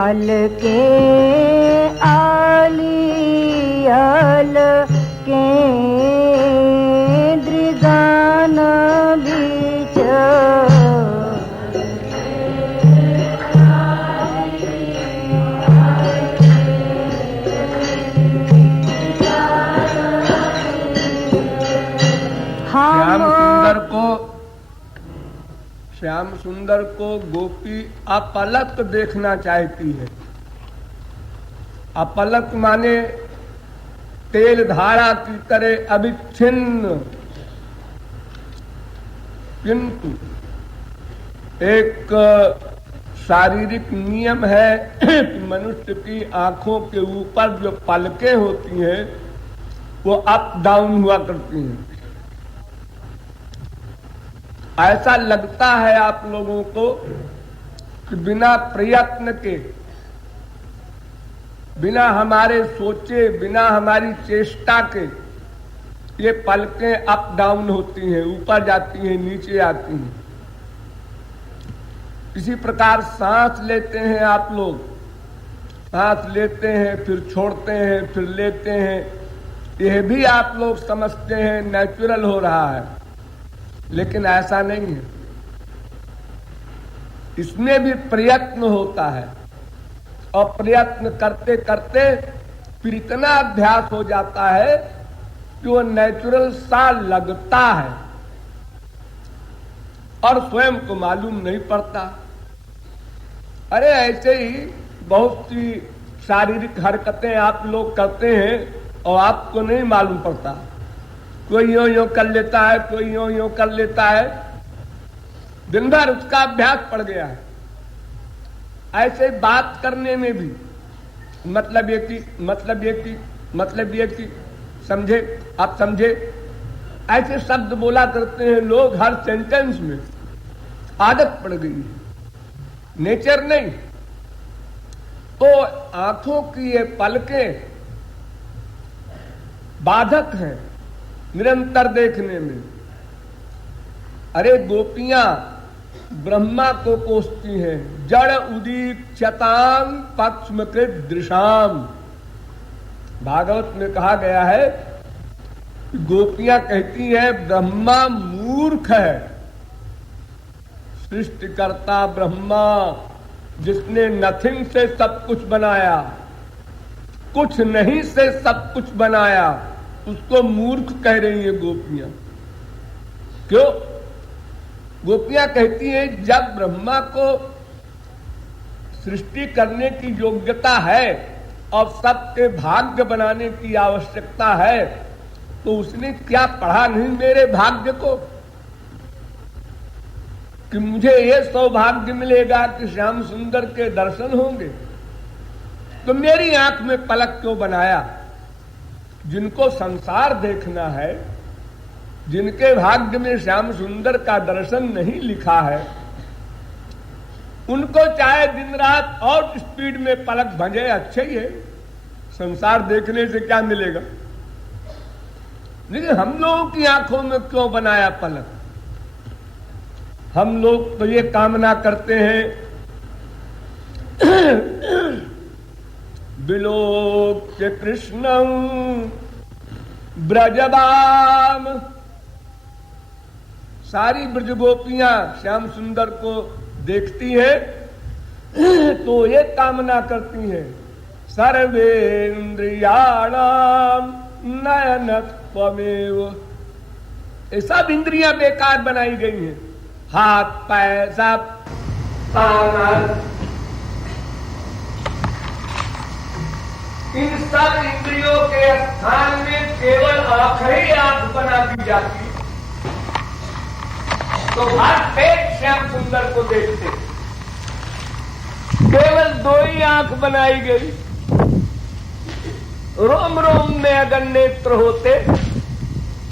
आल के आलियल के दृगान बीच श्याम सुंदर को गोपी अपलक देखना चाहती है। अपलक माने तेल धारा की तरह अविच्छिन्न, किंतु एक शारीरिक नियम है कि मनुष्य की आंखों के ऊपर जो पलकें होती हैं वो अप डाउन हुआ करती हैं। ऐसा लगता है आप लोगों को कि बिना प्रयत्न के, बिना हमारे सोचे, बिना हमारी चेष्टा के ये पलकें अप डाउन होती हैं, ऊपर जाती हैं, नीचे आती हैं। इसी प्रकार सांस लेते हैं आप लोग, सांस लेते हैं फिर छोड़ते हैं फिर लेते हैं, यह भी आप लोग समझते हैं नेचुरल हो रहा है, लेकिन ऐसा नहीं है। इसमें भी प्रयत्न होता है और प्रयत्न करते करते फिर इतना अभ्यास हो जाता है कि वो नेचुरल सा लगता है और स्वयं को मालूम नहीं पड़ता। अरे ऐसे ही बहुत सी शारीरिक हरकतें आप लोग करते हैं और आपको नहीं मालूम पड़ता। कोई यूं यूं कर लेता है, कोई यूं यूं कर लेता है, दिन भर उसका अभ्यास पड़ गया है। ऐसे बात करने में भी मतलब ये कि समझे, आप समझे, ऐसे शब्द बोला करते हैं लोग हर सेंटेंस में, आदत पड़ गई है, नेचर नहीं। तो आंखों की ये पलकें बाधक हैं निरंतर देखने में। अरे गोपियां ब्रह्मा को कोसती हैं, जड़ उदीक्षतां पक्ष्मकृत दृशाम। भागवत में कहा गया है कि गोपियां कहती हैं ब्रह्मा मूर्ख है। सृष्टिकर्ता ब्रह्मा, जिसने नथिंग से सब कुछ बनाया, कुछ नहीं से सब कुछ बनाया, उसको मूर्ख कह रही है गोपियां। क्यों? गोपियां कहती हैं जब ब्रह्मा को सृष्टि करने की योग्यता है और सबके भाग्य बनाने की आवश्यकता है, तो उसने क्या पढ़ा नहीं मेरे भाग्य को कि मुझे ये सौभाग्य मिलेगा कि श्याम सुंदर के दर्शन होंगे? तो मेरी आंख में पलक क्यों बनाया? जिनको संसार देखना है, जिनके भाग्य में श्याम सुंदर का दर्शन नहीं लिखा है, उनको चाहे दिन रात और स्पीड में पलक भंजे, अच्छे ही है। संसार देखने से क्या मिलेगा? लेकिन हम लोगों की आंखों में क्यों बनाया पलक? हम लोग तो ये कामना करते हैं विलोक्य कृष्णं ब्रजबाम। सारी ब्रज गोपियां श्याम सुंदर को देखती हैं तो ये कामना करती हैं सर्वेन्द्रियाणाम नयनत्वमेव। ये सब इंद्रियां बेकार बनाई गई हैं, हाथ पैर सब, इन सब इंद्रियों के स्थान में केवल आंख ही आंख बना दी जाती, तो हर पेट श्याम सुंदर को देखते। केवल दो ही आंख बनाई गई। रोम रोम में अगर नेत्र होते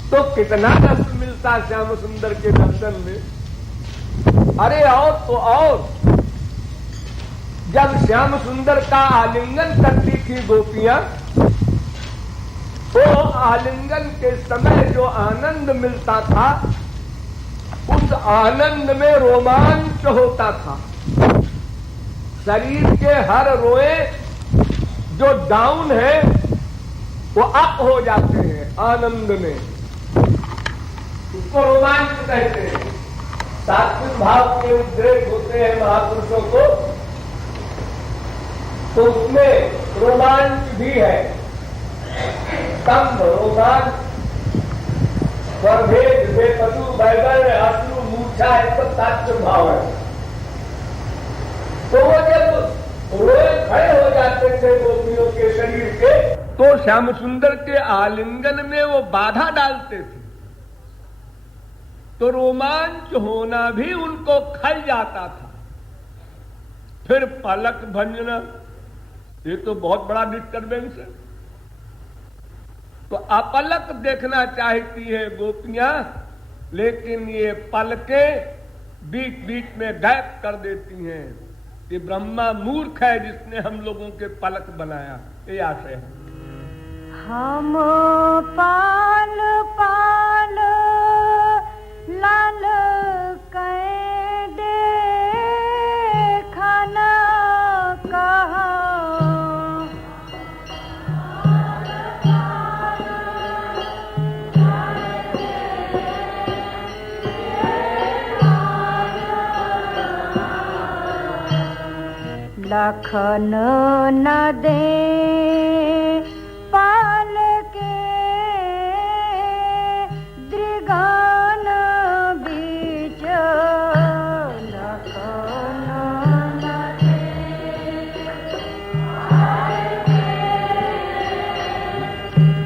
तो कितना रस मिलता श्याम सुंदर के दर्शन में। अरे और तो और, जब श्याम सुंदर का आलिंगन करती थी गोपियां, तो आलिंगन के समय जो आनंद मिलता था, उस आनंद में रोमांच होता था। शरीर के हर रोए जो डाउन है वो अप हो जाते हैं आनंद में, उसको रोमांच कहते हैं। सात्विक भाव के उद्रेक होते हैं महापुरुषों को, तो उसमें रोमांच भी है। स्तंभ, रोमांच, स्वरभेद, बेपतु, बैगन, अश्रु, मूर्छा, एक सब सात्विक भाव है। तो वो जब रोए खड़े हो जाते थे गोपियों के शरीर के, तो श्याम सुंदर के आलिंगन में वो बाधा डालते थे, तो रोमांच होना भी उनको खल जाता था। फिर पलक भंजना, ये तो बहुत बड़ा डिस्टर्बेंस है। तो अपलक देखना चाहती है गोपियां, लेकिन ये पलकें बीच बीच में गैप कर देती हैं। ये ब्रह्मा मूर्ख है जिसने हम लोगों के पलक बनाया, ये आशय है। हम पाल पाल लाल कै देखना कहा, लखन न दे पाल के दृगान बीच, लखन न दे पाल के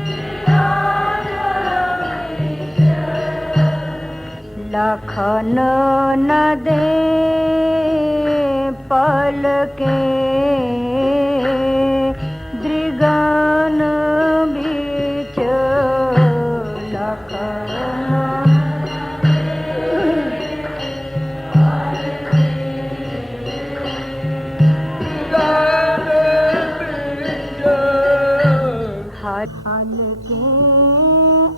दृगान बीच, लखन न दे पल के दृगान बीच, लखन हल के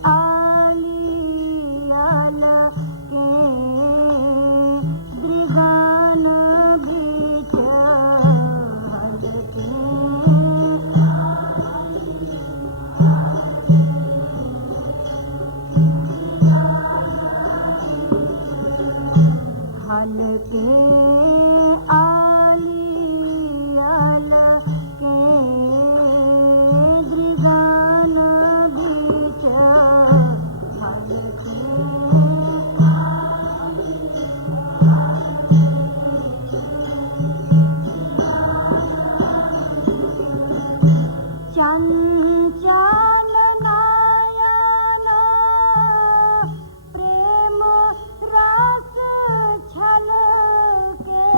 आलियाल के दृगान बीच, हल के हल के आलियाल के दृगान बीच, हल के चंचल नयन प्रेम रस छल के,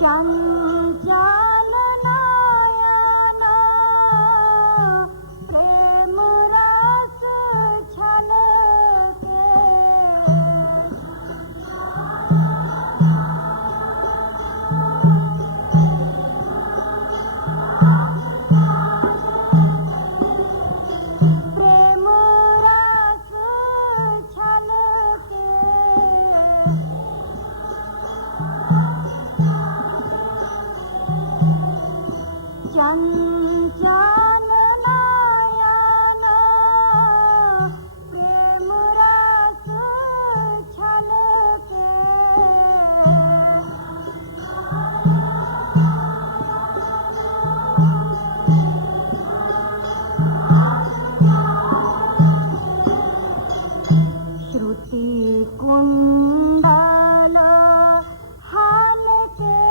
चंचल नयन प्रेम रस छल के, प्रेम रस छल के, चंचल नयन प्रेम रस छल के, श्रुति कुंडल हाल के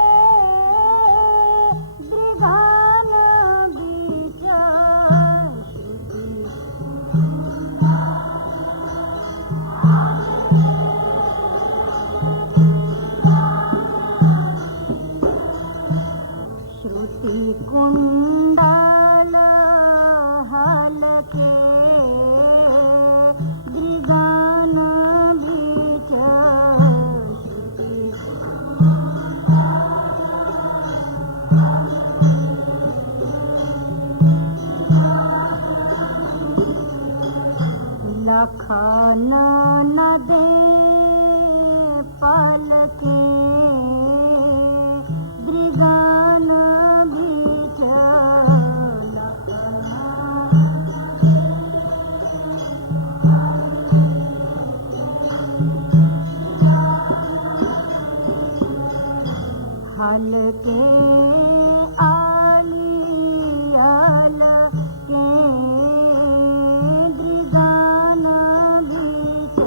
दृगान बीच, श्रुति कुंडल हाल के दृगान बीच, श्रुति लखन न दे पलके दृगान बीच हलके आलियल के दृगान बीच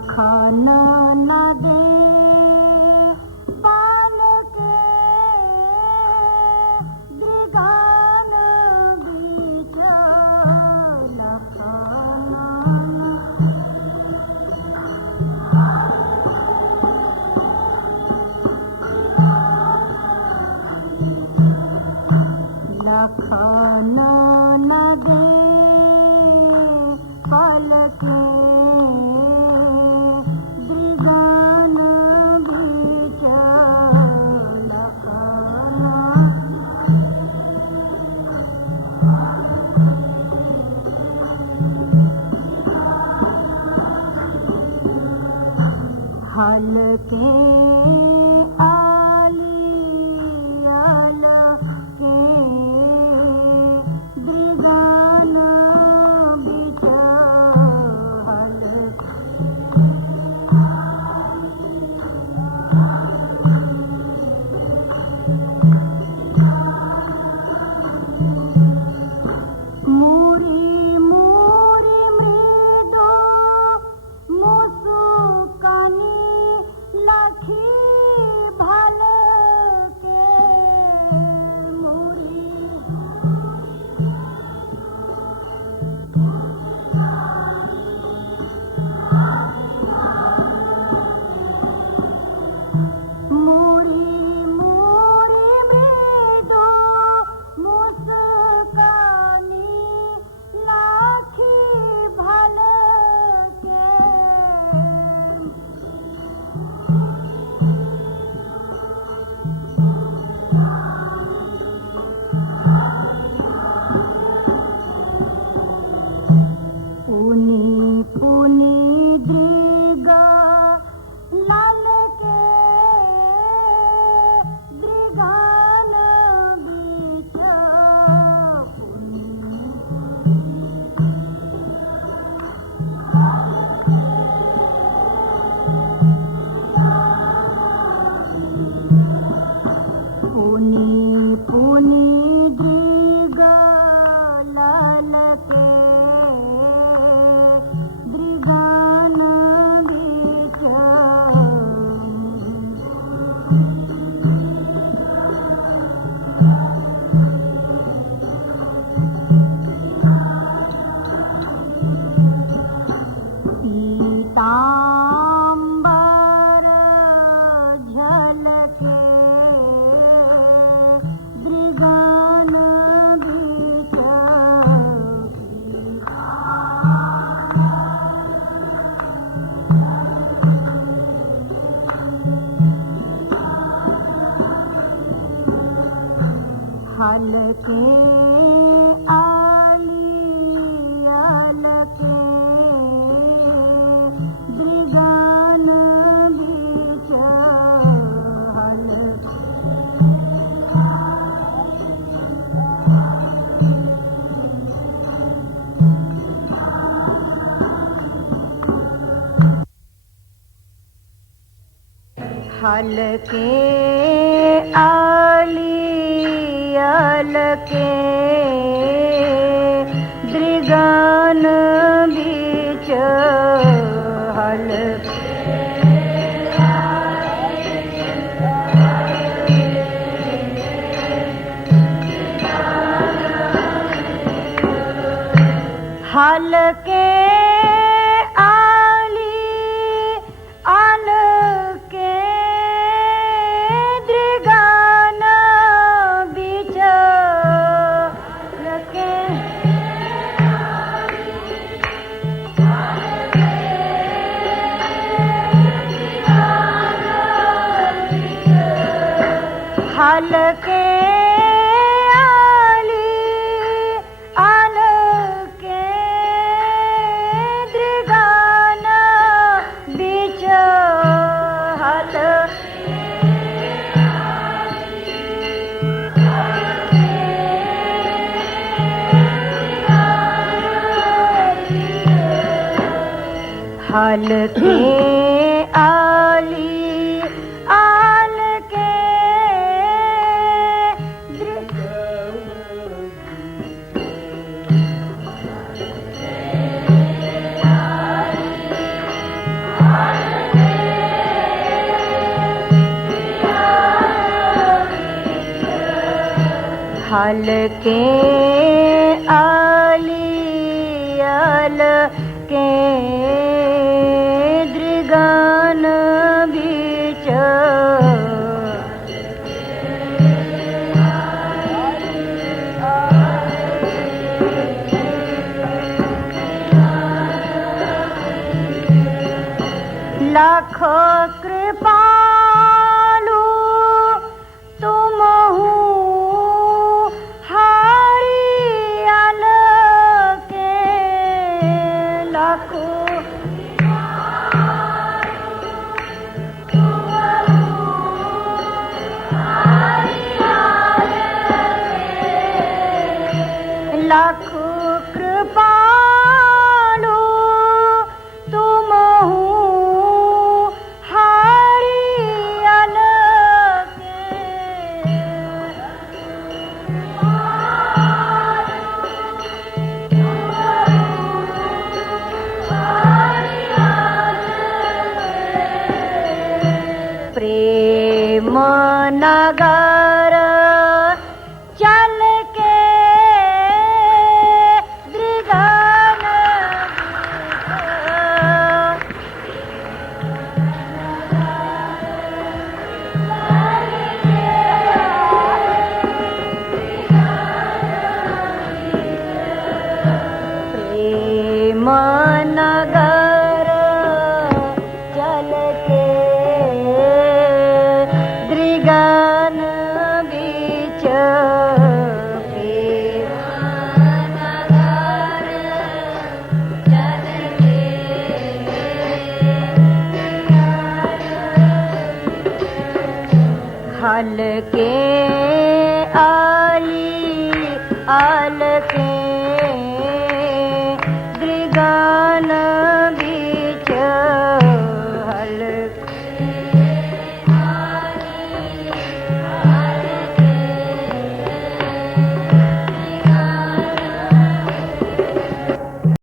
लखन न दे पाल के दृगान बीच लखन लखन न दे पाल के दृगान बीच लखन हल के आलियल के दृगान बीच हल मूरी मूरी मृदो मुसुकानी लखी भल के मूरी मूरी मूरी मृदो मुस्कानी लाखी भल के पुनी पुनी दृगा लाल के दृगान बीच पुनी पुनी पुनी दृगा लाल के दृगान बीच पीतांबर झलके दृगान बीच हल के आलियल के दृगान बीच हल हल के आलियल के दृगान बीच हल हल के आल के दृगान बीच के हल के आल के दृगान बीच हल हल के आल के हलके आलियल के दृगान बीच लाखों कृपालु तुम हो हरियल के लाखों लाखों कृपालु तुम हो हरियल के प्रेम नगर चल के दृगान प्रेम नगर चल के दृगान बीच हलके आली आल के दृगान